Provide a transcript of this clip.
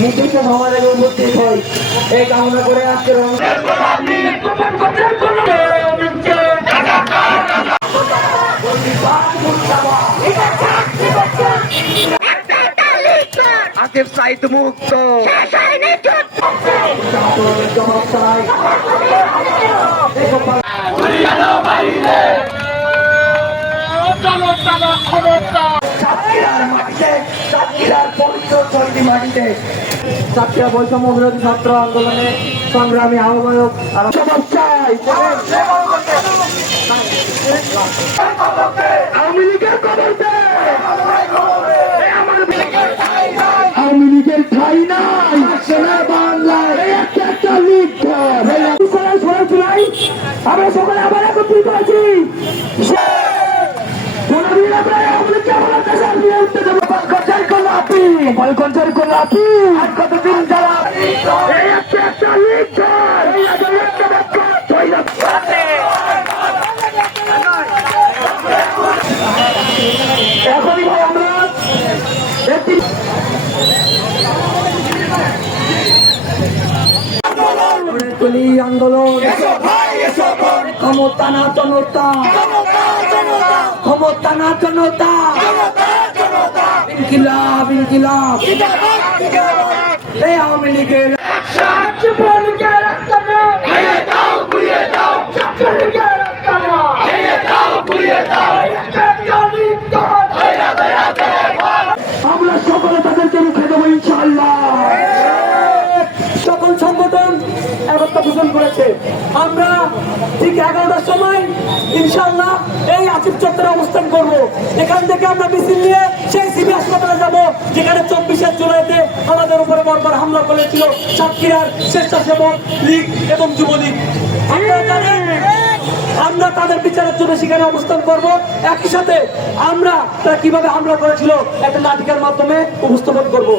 নীতিকে সমাজের উপস্থিত হই এই কামনা করে আজকের অনুষ্ঠান আসিফ সাইদ মুক্ত সাতক্ষীরা বৈষম্য বিরোধী ছাত্র আন্দোলনে সংগ্রামী আহ্বায়ক আওয়ামী লীগের কবরতে আওয়ামী ঠাই নাই সেনা এই একটা একটা ঘর। এই সরাই সরাই চুলাই আমরা সকলে আবার একত্রিত আছি কলকাতার গোলাপি আর কতদিন যারা এই একটা একটা লীগ ঘর। এই একটা একটা বাক্য ছয়টা এখনই ভাই আমরা একটি গড়ে তুলি আন্দোলন ক্ষমতা না জনতা। ক্ষমতা না জনতা। ইনকিলাব ইনকিলাব। এই আওয়ামী লীগের পোষণ করেছে। আমরা ঠিক এগারোটার সময় ইনশাল্লাহ এই আসিফ চত্বরে অবস্থান করব। এখান থেকে আমরা মিছিল নিয়ে সেই সিবি হাসপাতালে যাব, যেখানে চব্বিশের জুলাইতে আমাদের উপরে বর্বর হামলা করেছিল সাতক্ষীরার স্বেচ্ছাসেবক লীগ এবং যুবলীগ। আমরা তাদের বিচারের জন্য সেখানে অবস্থান করব। একই সাথে আমরা তারা কীভাবে হামলা করেছিল একটা নাটিকার মাধ্যমে উপস্থাপন করব।